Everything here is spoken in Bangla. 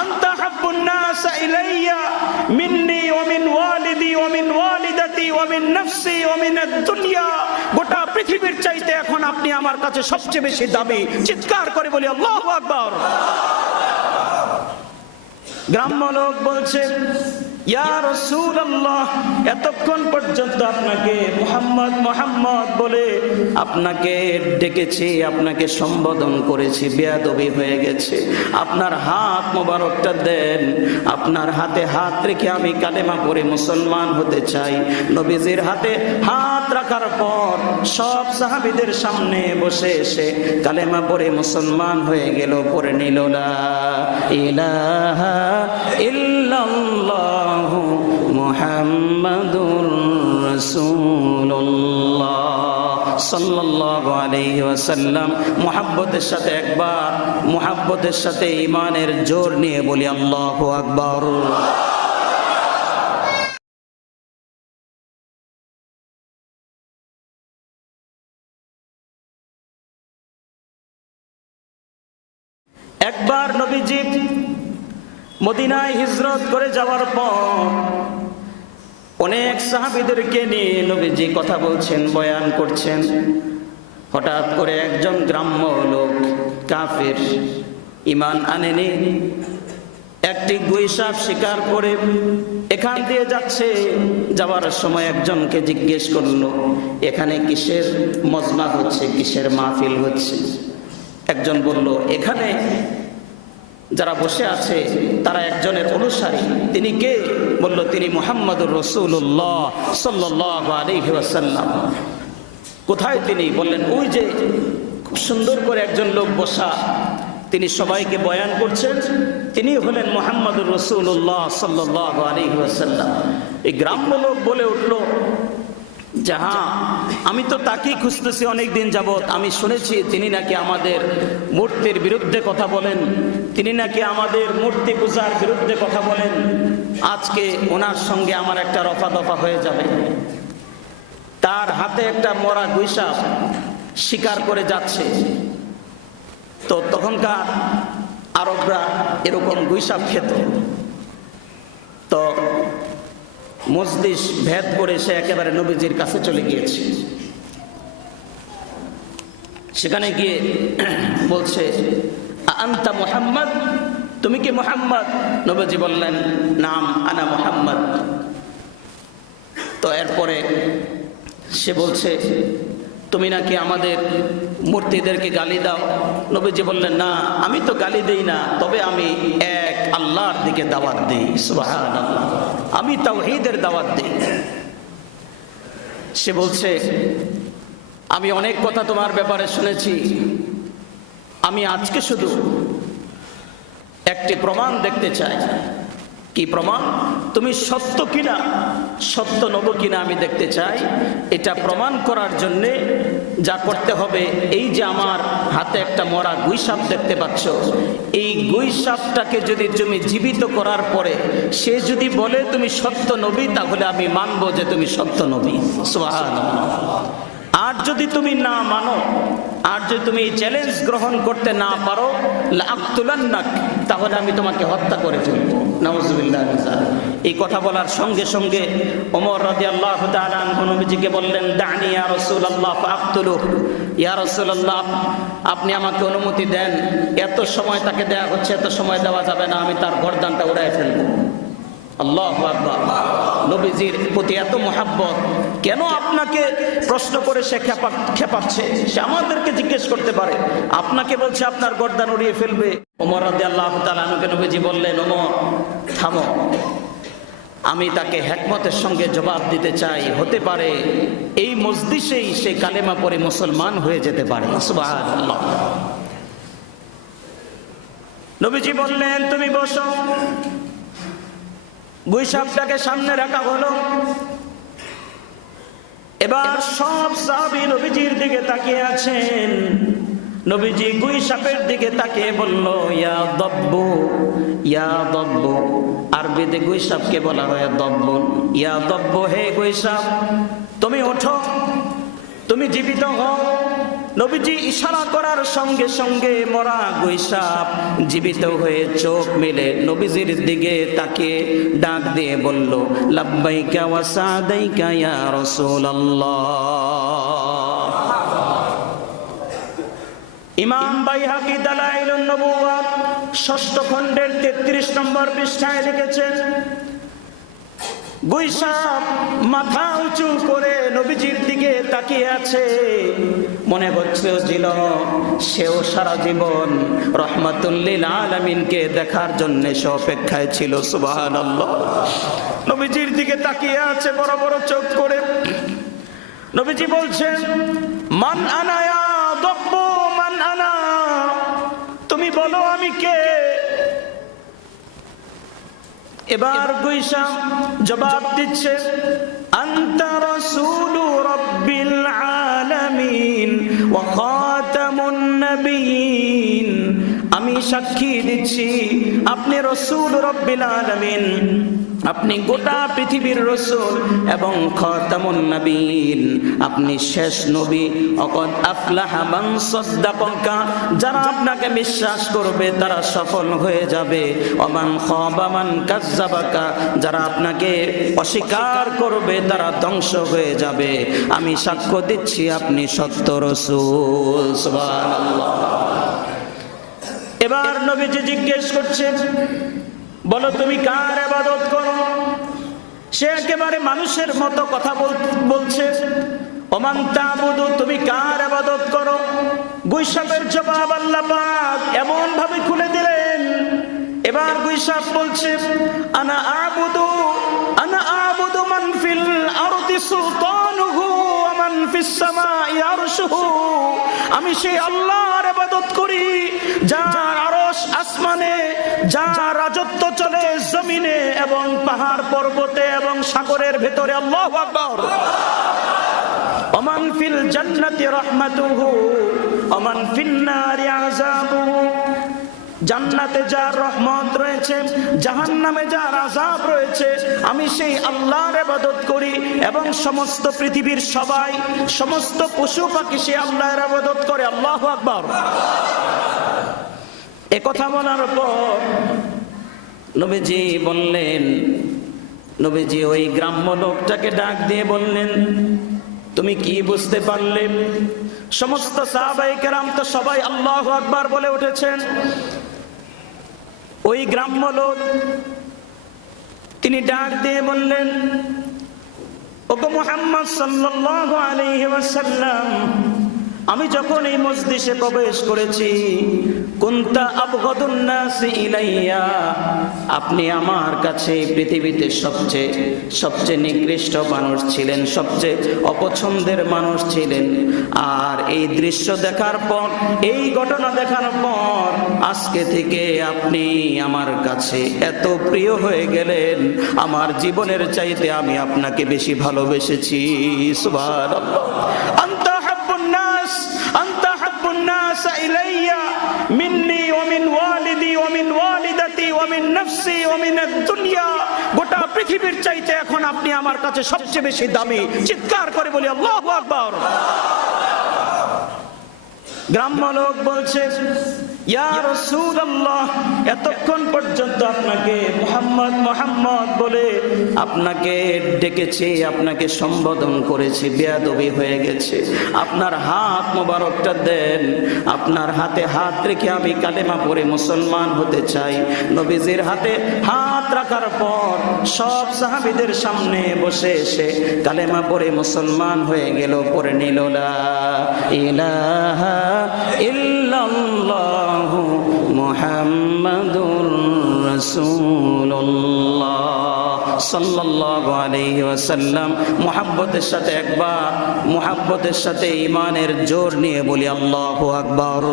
আনতা হাব্বুন মিন্নি ওয়া ওয়ালিদি ওয়া মিন ওয়ালিদাতি ওয়া মিন দুনিয়া গোটা পৃথিবীর চাইতে এখন আপনি আমার কাছে সবচেয়ে বেশি দামি। চিৎকার করে বলি, আল্লাহু আকবার। গ্রাম্য লোক বলছে এতক্ষণ পর্যন্ত আপনাকে মুহাম্মদ বলে আপনাকে ডেকেছি, আপনাকে সম্বোধন করেছি, বেয়াদবি হয়ে গেছে। আপনার হাত মোবারকটা দেন, আপনার হাতে হাত রেখে আমি কালেমা পড়ে মুসলমান হতে চাই। নবীজির হাতে হাত রাখার পর সব সাহাবিদের সামনে বসে এসে কালেমা পরে মুসলমান হয়ে গেল পরে নিল, লা ইলাহা ওয়াসাল্লাম মুহাব্বতের সাথে একবার, মুহাব্বতের সাথে ঈমানের জোর নিয়ে বলি, আল্লাহু আকবার। একবার নবীজি মদিনায় হিজরত করে যাওয়ার পর অনেক সাহাবিদেরকে নিয়ে নবীজি কথা বলছেন, বয়ান করছেন। হঠাৎ করে একজন গ্রাম্য লোক, কাফের ইমান আনেনি। একটি গুইসাপ শিকার করে এখান দিয়ে যাচ্ছে। যাওয়ার সময় একজনকে জিজ্ঞেস করল, এখানে কিসের মজমা হচ্ছে, কিসের মাহফিল হচ্ছে? একজন বলল, এখানে যারা বসে আছে, তারা একজনের অনুসারী। তিনি কে? বলল, তিনি মোহাম্মদুর রসুল্লাহ ওয়াসাল্লাম। কোথায় তিনি? বললেন, ওই যে খুব সুন্দর করে একজন লোক বসা, তিনি সবাইকে বয়ান করছেন, তিনি হলেন মোহাম্মদুর রসুল্লাহ সাল্লাহ আলহি ওয়াসাল্লাম। এই গ্রাম্য লোক বলে উঠল যাহা আমি তো তাকেই খুঁজতেছি অনেক দিন যাবৎ। আমি শুনেছি তিনি নাকি আমাদের মূর্তির বিরুদ্ধে কথা বলেন। তিনি নাকি আমাদের মূর্তি পূজার বিরুদ্ধে কথা বলেন। আজকে ওনার সঙ্গে আমার একটা রফা দফা হয়ে যাবে। তার হাতে একটা মরা গুইসাপ শিকার করে যাচ্ছে। তো তখনকার আরবরা এরকম গুইসাপ খেত। তো মজলিস ভেদ করে সে একেবারে নবীজির কাছে চলে গিয়েছে। সেখানে গিয়ে বলছে আন্তা মোহাম্মদ? তুমি কি মোহাম্মদ? নবীজি বললেন, নাম আনা মোহাম্মদ। তো এরপরে সে বলছে, তুমি নাকি আমাদের মূর্তিদেরকে গালি দাও? নবীজি বললেন, না, আমি তো গালি দেই না, তবে আমি এক আল্লাহর দিকে দাওয়াত দিই। সুবহানাল্লাহ। আমি তাওহীদের দাওয়াত দিই। সে বলছে, আমি অনেক কথা তোমার ব্যাপারে শুনেছি। আমি আজকে শুধু একটি প্রমাণ দেখতে চাই। কি প্রমাণ? তুমি সত্য কিনা, সত্য নব কিনা আমি দেখতে চাই। এটা প্রমাণ করার জন্যে যা করতে হবে, এই যে আমার হাতে একটা মরা গুইসাপ দেখতে পাচ্ছ, এই গুইসাপটাকে যদি তুমি জীবিত করার পরে সে যদি বলে তুমি সত্য নবী, তাহলে আমি মানবো যে তুমি সত্য নবী। আর যদি তুমি না মানো, আর যদি তুমি চ্যালেঞ্জ গ্রহণ করতে না পারো আক্তুলান্নাক তাহলে আমি তোমাকে হত্যা করে ফেলব নওয়াজুবিল্লাহ এই কথা বলার সঙ্গে সঙ্গে ওমর রাজি আল্লাহ নবীজিকে বললেন, দানি ইয়া রসুল আল্লাহ আক্তুলু ইয়া আপনি আমাকে অনুমতি দেন। এত সময় তাকে দেওয়া হচ্ছে, এত সময় দেওয়া যাবে না, আমি তার গরদানটা উড়াই ফেলব। আল্লাহ নবীজির প্রতি এত মোহাব্বত কেন আপনাকে প্রশ্ন করে সে খেপা খেপাচ্ছে সে আমাদেরকে জিজ্ঞেস করতে পারে। আপনাকে বলছে, আপনার গর্দান উড়িয়ে ফেলবে। ওমর রাদে আল্লাহ তালুকে নবীজি বললেন, ওমর, থামো। আমি তাকে হ্যাকমতের সঙ্গে জবাব দিতে চাই। হতে পারে এই মসজিষেই সে কালেমা পরে মুসলমান হয়ে যেতে পারে। নবীজি বললেন, তুমি বসো। গুইসাপটাকে সামনে রাখা হলো। এবার সব সাহাবি নবীজির দিকে তাকিয়ে আছেন। নবীজি গুই সাপের দিকে তাকিয়ে বলল, ইয়া দব্ব ইয়া দব্ব। আরবিতে গুই সাপকে বলা হয় দব্ব। ইয়া দব্ব, হে গুই সাপ, তুমি ওঠো, তুমি জীবিত হও। নবীজি ইশারা করার সঙ্গে সঙ্গে মরা গুইসাপ জীবিত হয়ে চোখ মেলে নবীজির দিকে তাকে ডাক দিয়ে বলল, লাব্বাইকা ওয়া সাদাইকা ইয়া রাসূলুল্লাহ। ইমাম বাইহাকি দালাইলুন নবুওয়া ষষ্ঠ খণ্ডের 33 নম্বর পৃষ্ঠায় লিখেছেন গুইসাপ মাথা উঁচু করে নবীজির দিকে তাকিয়ে আছে। মনে হচ্ছে ছিল, সেও সারা জীবন রহমাতুল্লিল আলমিনকে দেখার জন্য সে অপেক্ষায় ছিল সুবাহান নবীজির দিকে তাকিয়ে আছে বড় বড় চোখ করে। নবীজি বলছেন, মান আনায়া দব্য মান আনা, তুমি বলো আমি কে? এবার গুইসাম জবাব দিচ্ছে আমি সাক্ষী দিচ্ছি আপনি রসুল রব্বিল আলামিন। আপনি গোটা পৃথিবীর রসুল এবং খতামুন নবীন। আপনি শেষ নবী, অকদ আফলাহা মান সাদ্দাকাকা। যারা আপনাকে বিশ্বাস করবে, তারা সফল হয়ে যাবে। অমান খাবা মান কাজ্জাবাকা। যারা আপনাকে অস্বীকার করবে, তারা ধ্বংস হয়ে যাবে। আমি সাক্ষ্য দিচ্ছি, আপনি সত্য রসুল। সুবহানাল্লাহ। এবার নবীজি জিজ্ঞেস করছেন, বলো তুমি কার আবাদত করো। সে একেবারে মানুষের মতো কথা বলছে। তুমি কার আবাদত করো? গুইসাপের জবাব আল্লাহ এমন ভাবে খুলে দিলেন। এবার গুইসাপ বলছে, আনা আবুদু আনা আবুদু মান ফিল আরদি আমি সেই আল্লাহর ইবাদত করি আরশ আসমানে যা রাজত্ব চলে জমিনে এবং পাহাড় পর্বতে এবং সাগরের ভেতরে, আল্লাহু আকবার। ওমান ফিল জান্নাতি রাহমাতুহু, ওমান ফিন নারি আযাবুহু জান্নাতে যার রহমত রয়েছে, জাহান্নামে যার আযাব রয়েছে, আমি সেই আল্লাহর আবাদত করি এবং সমস্ত পৃথিবীর সবাই, সমস্ত পশু পাখি সে আল্লাহর আবাদত করে, আল্লাহু আকবার। কথা বলার পর নবীজি বললেন, নবীজি ওই গ্রাম্য লোকটাকে ডাক দিয়ে বললেন, তুমি কি বুঝতে পারলে? সমস্ত সাহাবাই কেরাম তো সবাই আল্লাহ আকবার বলে উঠেছেন। ওই গ্রাম্য লোক তিনি ডাক দিয়ে বললেন, ওগো মুহাম্মদ সাল্লাল্লাহু আলাইহি ওয়াসাল্লাম, আমি যখন এই মসজিদে প্রবেশ করেছি ইলাইয়া? আপনি আমার কাছে পৃথিবীতে সবচেয়ে সবচেয়ে নিকৃষ্ট মানুষ ছিলেন, সবচেয়ে অপছন্দের মানুষ ছিলেন। আর এই দৃশ্য দেখার পর, এই ঘটনা দেখার পর, আজকে থেকে আপনি আমার কাছে এত প্রিয় হয়ে গেলেন, আমার জীবনের চাইতে আমি আপনাকে বেশি ভালোবেসেছি আনতা হাব্বুন নাস আনতা হাব্বুন নাস ইলাইয়া মিন্নি ওমিন ওয়ালিদি ওয়া মিন ওয়ালিদাতি ওয়া নফসি ওমিন মিন দুনিয়া গোটা পৃথিবীর চাইতে এখন আপনি আমার কাছে সবচেয়ে বেশি দামি। চিৎকার করে বলি, আল্লাহু আকবার। গ্রাম্য লোক বলছে, ইয়া রাসূলুল্লাহ এতক্ষণ পর্যন্ত আপনাকে মোহাম্মদ মোহাম্মদ বলে আপনাকে ডেকেছি, আপনাকে সম্বোধন করেছি, বেয়াদবি হয়ে গেছে। আপনার হাত মোবারকটা দেন, আপনার হাতে হাত রেখে আমি কালেমা পরে মুসলমান হতে চাই। নবীজির হাতে হাত রাখার পর সব সাহাবীদের সামনে বসে এসে কালেমা পরে মুসলমান হয়ে গেল পরে নিল ইলাহা ইল্লাল্লাহু। সাথে একবার মোহাব্বতের সাথে ইমানের জোর নিয়ে বলি আল্লাহ আকবার।